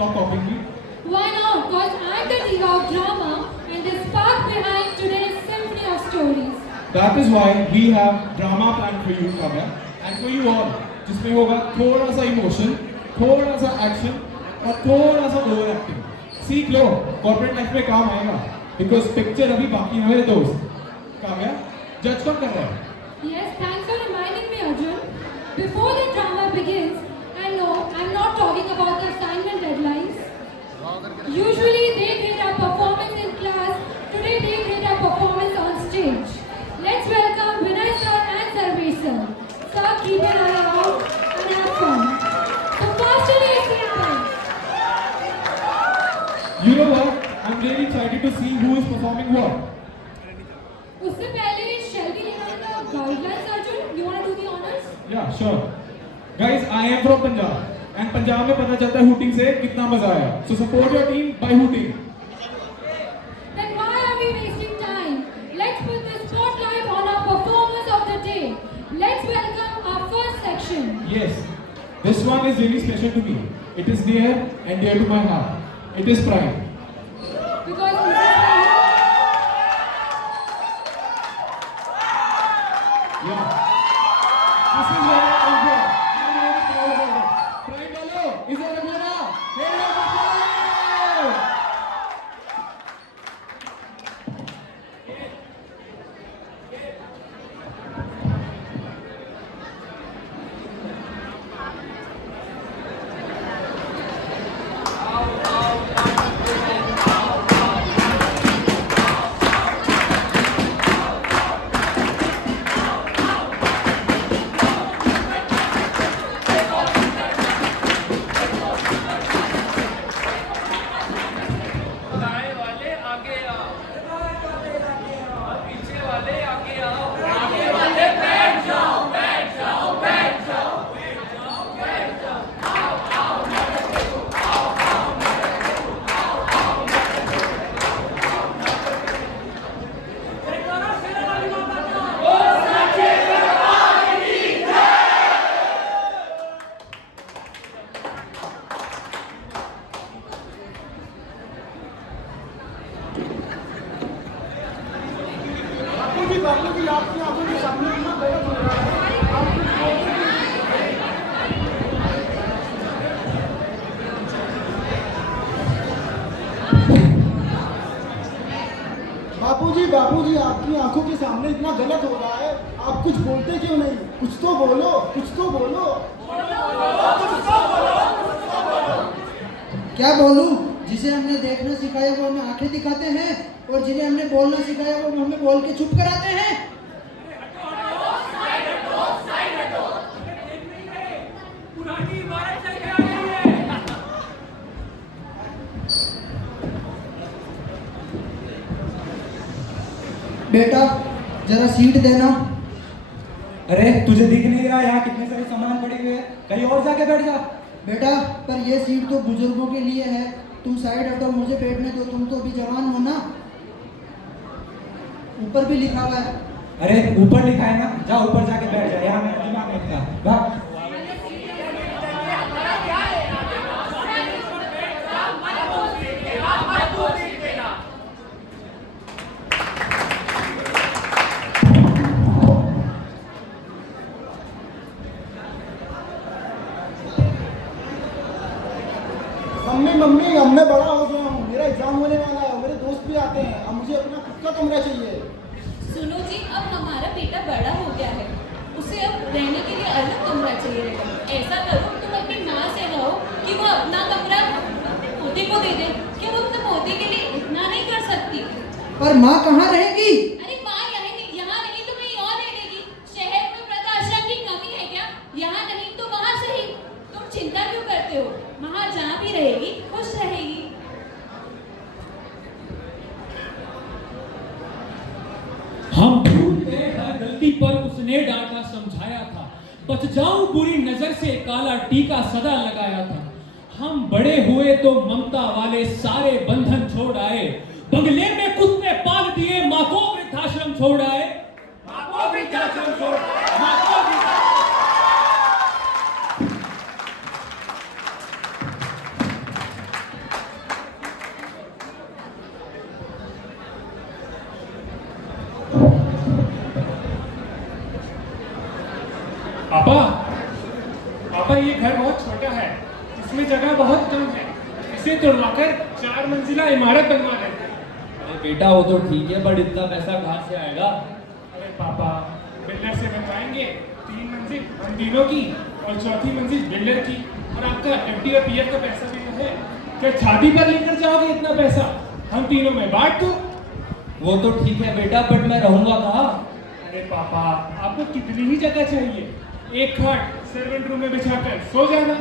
stop copying me. Why not? Because I'm the diva of drama and the spark behind today's symphony of stories. That is why we have drama planned for you, Kavya, and for you all. जिसमें होगा थोड़ा सा emotion, थोड़ा सा action और थोड़ा सा over acting. सीख लो, कॉर्पोरेट लाइफ में काम आएगा. Because पिक्चर अभी बाकी है मेरे दोस्त. काव्या, जज कौन कर रहा है? Yes, thanks for reminding me, Arjun. Before the drama begins, I know I'm not talking about the assignment deadlines. Usually they grade our performance in class. Today they grade our performance on stage. Let's welcome Vinay sir and Sarvesh sir. Sir, keep an eye out and have fun. So faster is simple. You know what? I'm really excited to see who is performing what. उससे पहले shall we learn the guidelines, Arjun? You want to do the honors? Yeah, sure. Guys, I am from Punjab. And Punjab में पता चलता है hooting से कितना मजा आया. So support your team by hooting. Then why are we wasting time? Let's put the spotlight on our performance of the day. Let's welcome our first section. Yes, this one is really special to me. It is near and dear to my heart. It is Pride. Because this is my Yeah. This is where I come from. I'm really proud about it. Pride वालों, is it मेरा? मेरा मतलब! दाएं वाले आगे आओ, पीछे वाले आगे आओ, आगे वाले बैठ जाओ, बैठ जाओ, बैठ जाओ, बैठ जाओ, बैठ जाओ, आओ आओ आओ आपकी आंखों के सामने इतना गलत हो रहा है. बापूजी, बापूजी, आपकी आंखों के सामने इतना गलत हो रहा है. आप कुछ बोलते क्यों नहीं? कुछ तो बोलो, कुछ तो बोलो. क्या बोलूं? जिसे हमने देखना सिखाया वो हमें आंखें दिखाते हैं और जिन्हें हमने बोलना सिखाया वो हमें बोल के चुप कराते हैं. पुरानी इमारत चल के आ रही है। बेटा जरा सीट देना. अरे तुझे दिख नहीं रहा यहाँ कितने सारे सामान पड़े हुए हैं? कहीं और जाके बैठ जा. बेटा पर ये सीट तो बुजुर्गों के लिए है. तुम साइड हटो, मुझे बैठने दो. तुम तो अभी जवान हो ना. ऊपर भी लिखा हुआ है. अरे ऊपर लिखा है ना, जा ऊपर जाके बैठ जा. यहाँ मेरा दिमाग नहीं लगता. भाग. मम्मी मम्मी, अब मैं बड़ा हो गया हूँ. मेरा एग्जाम होने वाला है. मेरे दोस्त भी आते हैं. अब मुझे अपना खुद का कमरा चाहिए. सुनो जी, अब हमारा बेटा बड़ा हो गया है, उसे अब रहने के लिए अलग कमरा चाहिए रहेगा. ऐसा करो तुम अपनी माँ से कहो कि वो अपना कमरा पोते को दे दे. क्या वो अपने पोते के लिए इतना नहीं कर सकती? पर माँ कहाँ रहेगी? अरे माँ यहाँ नहीं तो कहीं और रह लेगी. शहर में वृद्धाश्रम की कमी है क्या? यहाँ नहीं तो वहाँ सही. तुम चिंता क्यों करते हो? वहाँ जहाँ भी रहेगी खुश रहेगी. हम भूल गए हर गलती पर उसने डांटा समझाया था. बच जाऊं बुरी नजर से काला टीका सदा लगाया था. हम बड़े हुए तो ममता वाले सारे बंधन छोड़ आए. बंगले में कुत्ते पाल दिए, माँ को वृद्धाश्रम छोड़ आए. माँ को वृद्धाश्रम छोड़ आए. माँ को पापा ये घर बहुत छोटा है, इसमें जगह बहुत कम है, इसे तोड़वाकर 4 मंजिला इमारत बनवा देते हैं। अरे बेटा वो तो ठीक है, बट इतना पैसा कहाँ से आएगा? अरे पापा, बिल्डर से बनवाएंगे 3 मंजिल हम तीनों की और चौथी मंजिल बिल्डर की, और आपका एफडी और पीएफ का पैसा भी है। क्या शादी पर लेकर जाओगे इतना पैसा? हम तीनों में बांट दो। वो तो ठीक है बेटा, बट मैं रहूंगा कहाँ? अरे पापा, आपको कितनी ही जगह चाहिए? एक खाट सर्वेंट रूम में बिछाकर सो जाना।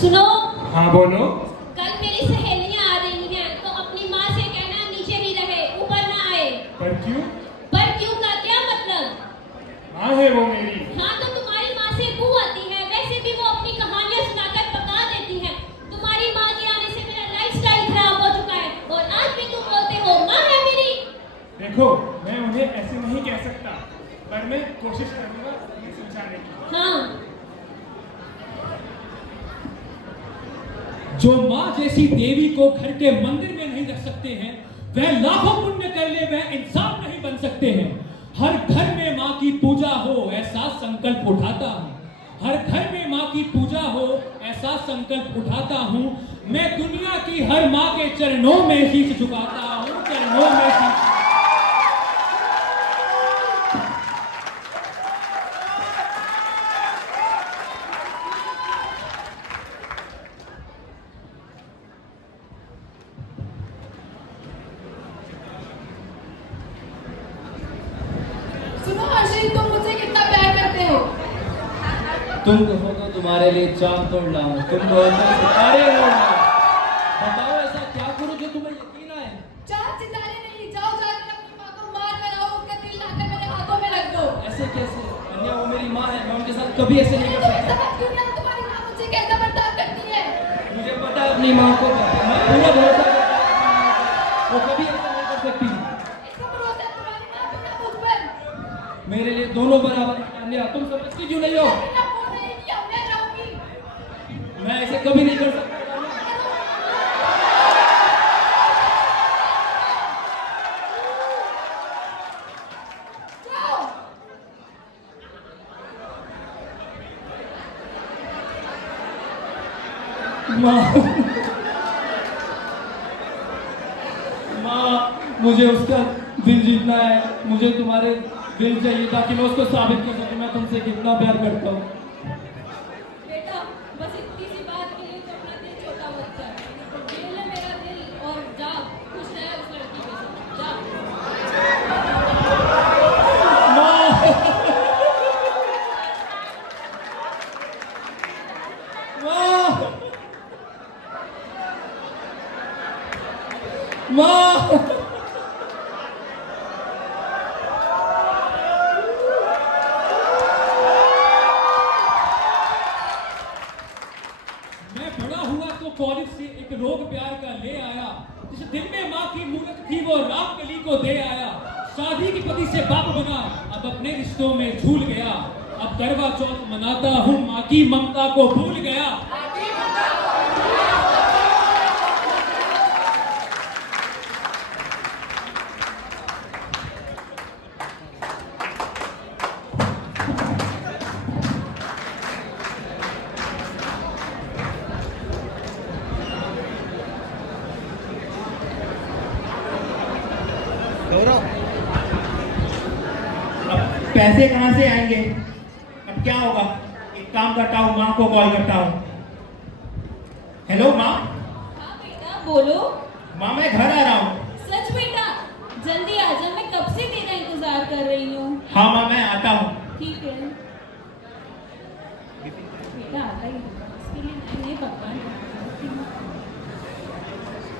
सुनो, हाँ बोलो। कल मेरी सहेलियां आ रही हैं, तो अपनी माँ से कहना नीचे ही रहे, ऊपर ना आए। पर क्यों? पर क्यों का क्या मतलब? माँ है वो मेरी। हाँ तो तुम्हारी माँ से बू आती है, वैसे भी वो अपनी कहानियां सुनाकर पका देती है। तुम्हारी माँ के आने से मेरा लाइफस्टाइल खराब हो चुका है, और आज भी तुम बोलते हो माँ है मेरी। देखो, मैं उन्हें ऐसे नहीं कह सकता, पर मैं कोशिश करूंगा उन्हें समझाने की। हाँ, जो माँ जैसी देवी को घर के मंदिर में नहीं रख सकते हैं, वह लाखों पुण्य कर ले वह इंसान नहीं बन सकते हैं। हर घर में माँ की पूजा हो ऐसा संकल्प उठाता हूँ। हर घर में माँ की पूजा हो ऐसा संकल्प उठाता हूँ। मैं दुनिया की हर माँ के चरणों में शीश झुकाता हूँ, चरणों में शीश। सुनो हर्षित, तुम मुझसे कितना प्यार करते हो। तुम कहो तो तुम्हारे लिए चांद तोड़ लाऊं, तुम कहो तो सितारे हो। बताओ ऐसा क्या करूं जो तुम्हें यकीन आए? चार सितारे नहीं, जाओ जाकर अपनी माँ को मार कर आओ, उसका दिल लाकर मेरे हाथों में रख दो। ऐसे कैसे? अन्या वो मेरी माँ है, मैं उनके साथ कभी ऐसे नहीं कर तुम्हें सकता। समझ क्यों नहीं आता तुम्हारी माँ मुझसे कैसा बर्ताव करती है? मुझे पता है अपनी माँ को, मैं पूरा भरोसा करता हूं, वो कभी ऐसा नहीं कर सकती। इसका भरोसा है तुम्हारी माँ पर या मुझ पर? मेरे लिए दोनों बराबर हैं अन्या, तुम समझती क्यों नहीं हो? लेकिन अब वो नहीं किया, मैं रहूंगी। मैं ऐसे कभी नहीं कर सकता। जाओ। माँ, मुझे उसका दिल जीतना है, मुझे तुम्हारे दिल चाहिए ताकि मैं उसको साबित कर सकूं मैं तुमसे कितना प्यार करता हूँ। बेटा, बस इतनी सी बात के लिए तो अपना दिल छोटा मत कर। ले ले मेरा दिल और जा, खुश रह उस लड़की के साथ। जा। माँ, मैं बड़ा हुआ तो कॉलेज से एक रोग प्यार का ले आया, जिस दिल में माँ की मूरत थी वो राम कली को दे आया। शादी के पति से बाप बना, अब अपने रिश्तों में झूल गया। अब करवा चौथ मनाता हूँ, माँ की ममता को भूल गया। पैसे कहाँ से आएंगे? अब क्या होगा? एक काम करता हूँ, माँ को कॉल करता हूँ। हेलो माँ। हाँ बेटा बोलो। माँ मैं घर आ रहा हूँ। सच बेटा? जल्दी आ जा, मैं कब से तेरा इंतजार कर रही हूँ। हाँ माँ मैं आता हूँ। ठीक है बेटा, आता ही होगा, इसके लिए नए नए पकवान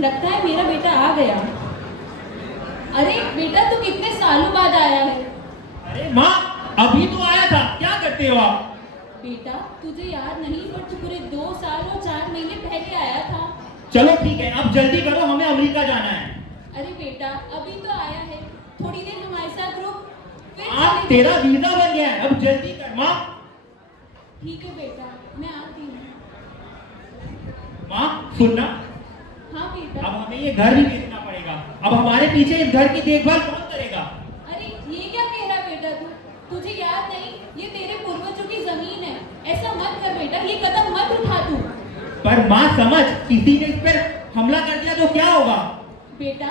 लगता है मेरा बेटा आ गया। अरे बेटा, तू कितने सालों बाद आया है? अरे माँ अभी तो आया था, क्या करते हो आप? बेटा तुझे याद नहीं, पर तू पूरे 2 साल और 4 महीने पहले आया था। चलो ठीक है, अब जल्दी करो, हमें अमेरिका जाना है। अरे बेटा अभी तो आया है, थोड़ी देर हमारे साथ रुक, फिर आप चले तेरा जाएंगे। वीजा बन गया है, अब जल्दी कर माँ। ठीक है बेटा, मैं आती हूँ। माँ सुनना, हाँ बेटा। अब हमें ये घर भी बेचना पड़ेगा। अब हमारे पीछे इस घर की देखभाल कौन करेगा? अरे ये क्या कह रहा बेटा तू? तुझे याद नहीं, ये तेरे पूर्वजों की जमीन है। ऐसा मत कर बेटा, ये कदम मत उठा तू। पर माँ समझ, किसी ने इस पर हमला कर दिया तो क्या होगा? बेटा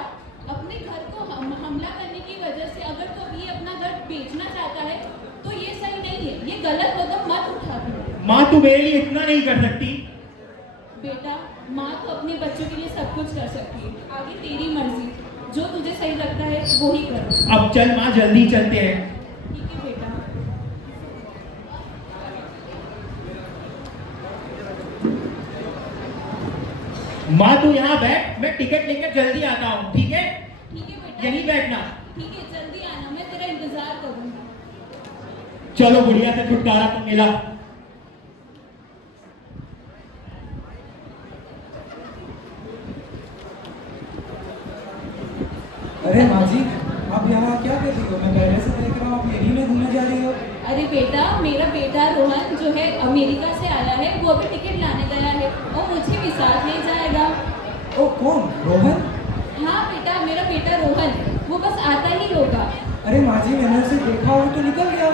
अपने घर को हमला करने की वजह से अगर तू अभी अपना घर बेचना चाहता है तो ये सही नहीं है, ये गलत कदम मत उठा तू। माँ तू मेरे लिए इतना नहीं कर सकती? बेटा माँ तो अपने बच्चों के लिए सब कुछ कर सकती है, आगे तेरी मर्जी, जो तुझे सही लगता है वो ही कर। अब चल माँ, जल्दी चलते हैं। ठीक है बेटा। माँ तू यहाँ बैठ, मैं टिकट लेकर जल्दी आता हूँ, ठीक है? ठीक है बेटा, यहीं बैठना। ठीक है जल्दी आना, मैं तेरा इंतजार करूँगा। चलो बुढ़िया से छुटकारा तो मिला। अरे माँ जी, आप यहाँ क्या कर रही हो? मैं पहले से देख रहा हूँ आप यहीं में घूमने जा रही हो। अरे बेटा मेरा बेटा रोहन जो है अमेरिका से आया है, वो अभी टिकट लाने गया है और मुझे भी साथ ले जाएगा। ओ कौन? रोहन? हाँ बेटा मेरा बेटा रोहन, वो बस आता ही होगा। अरे माँ जी, मैंने उसे देखा और तो निकल गया।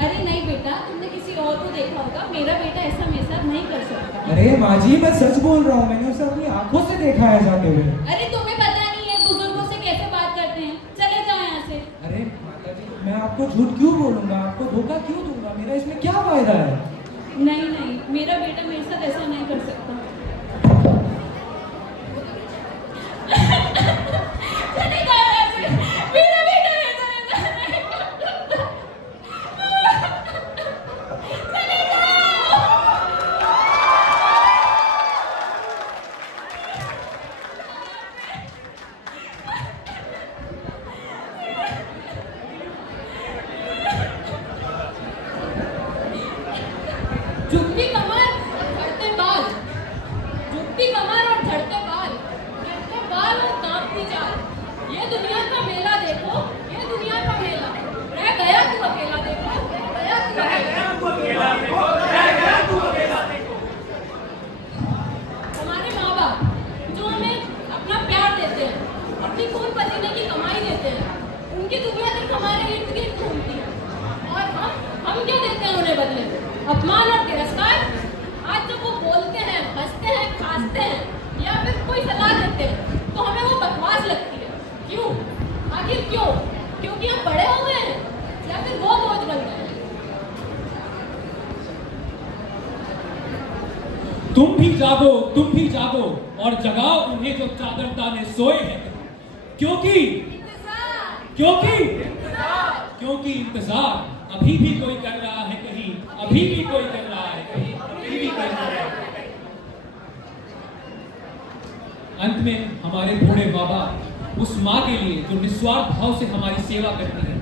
अरे नहीं बेटा, तुमने किसी और को देखा होगा, मेरा बेटा ऐसा मेरे साथ नहीं कर सकता। अरे माँ जी, मैं सच बोल रहा हूँ, मैंने उसे अपनी आंखों से देखा है जाते हुए। अरे तुम्हें पता नहीं है बुजुर्गों से कैसे बात करते हैं, चले जाओ यहाँ से। अरे माता जी, मैं आपको झूठ क्यों बोलूंगा, आपको धोखा क्यों दूंगा, मेरा इसमें क्या फायदा है? नहीं नहीं, मेरा बेटा मेरे साथ ऐसा नहीं कर सकता। चले जाओ यहाँ से, मेरा बेटा ऐसा नहीं करता। चले जाओ। झुकती कमर झड़ते बाल, झुकती कमर और झड़ते बाल, झड़ते बाल और कांपती चाल। ये दुनिया का मेला देखो, ये दुनिया का मेला। रह गया तू अकेला देखो, रह गया तू अकेला देखो, रह गया तू अकेला देखो। हमारे माँ बाप जो हमें अपना प्यार देते हैं, अपनी खून पसीने की कमाई देते हैं, उनकी दुनिया सिर्फ हमारे इर्द गिर्द घूमती है। और हम क्या देते हैं उन्हें बदले? अपमान और तिरस्कार। आज जब वो बोलते हैं, हंसते हैं, खांसते हैं या फिर कोई सलाह देते हैं तो हमें वो बकवास लगती है। क्यों? आखिर क्यों? क्योंकि हम बड़े हो गए हैं या फिर वो बोझ बन गए हैं? तुम भी जागो, तुम भी जागो और जगाओ उन्हें जो चादर ताने सोए हैं। क्योंकि क्योंकि इंतजार अभी भी कोई कर रहा है कहीं, अभी भी कोई कर रहा है कहीं, अभी भी कोई कर रहा है। अंत में हमारे बूढ़े बाबा उस माँ के लिए जो निस्वार्थ भाव से हमारी सेवा करती है,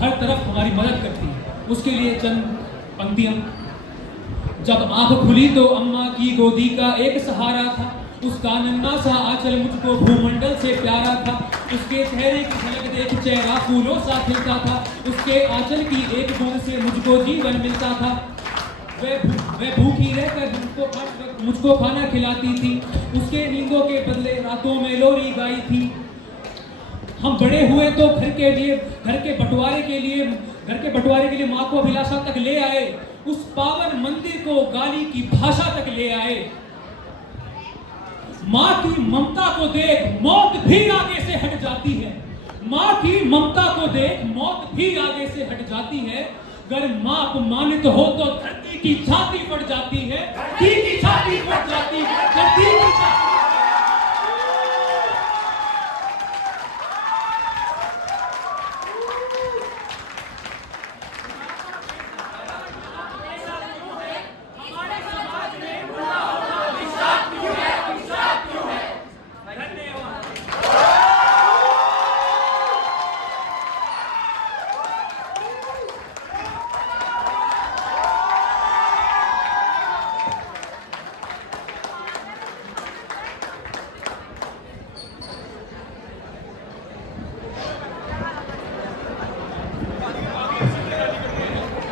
हर तरफ हमारी मदद करती है, उसके लिए चंद पंक्तियां। जब आंख खुली तो अम्मा की गोदी का एक सहारा था, उसका नन्हा सा आंचल मुझको भूमंडल से प्यारा था, उसके चेहरे की झलक देख चेहरा फूलों सा खिलता था, उसके आंचल की एक बूंद से मुझको जीवन मिलता था। वह भूखी रहकर मुझको खाना खिलाती थी, उसके नींदों के बदले रातों में लोरी गाई थी। हम बड़े हुए तो घर के बंटवारे के लिए माँ को अभिलाषा तक ले आए, उस पावन मंदिर को गाली की भाषा तक ले आए। माँ की ममता को देख मौत भी आगे से हट जाती है, माँ की ममता को देख मौत भी आगे से हट जाती है। अगर माँ अपमानित हो तो धरती की छाती फट जाती है, धरती की छाती फट जाती है, धरती की छाती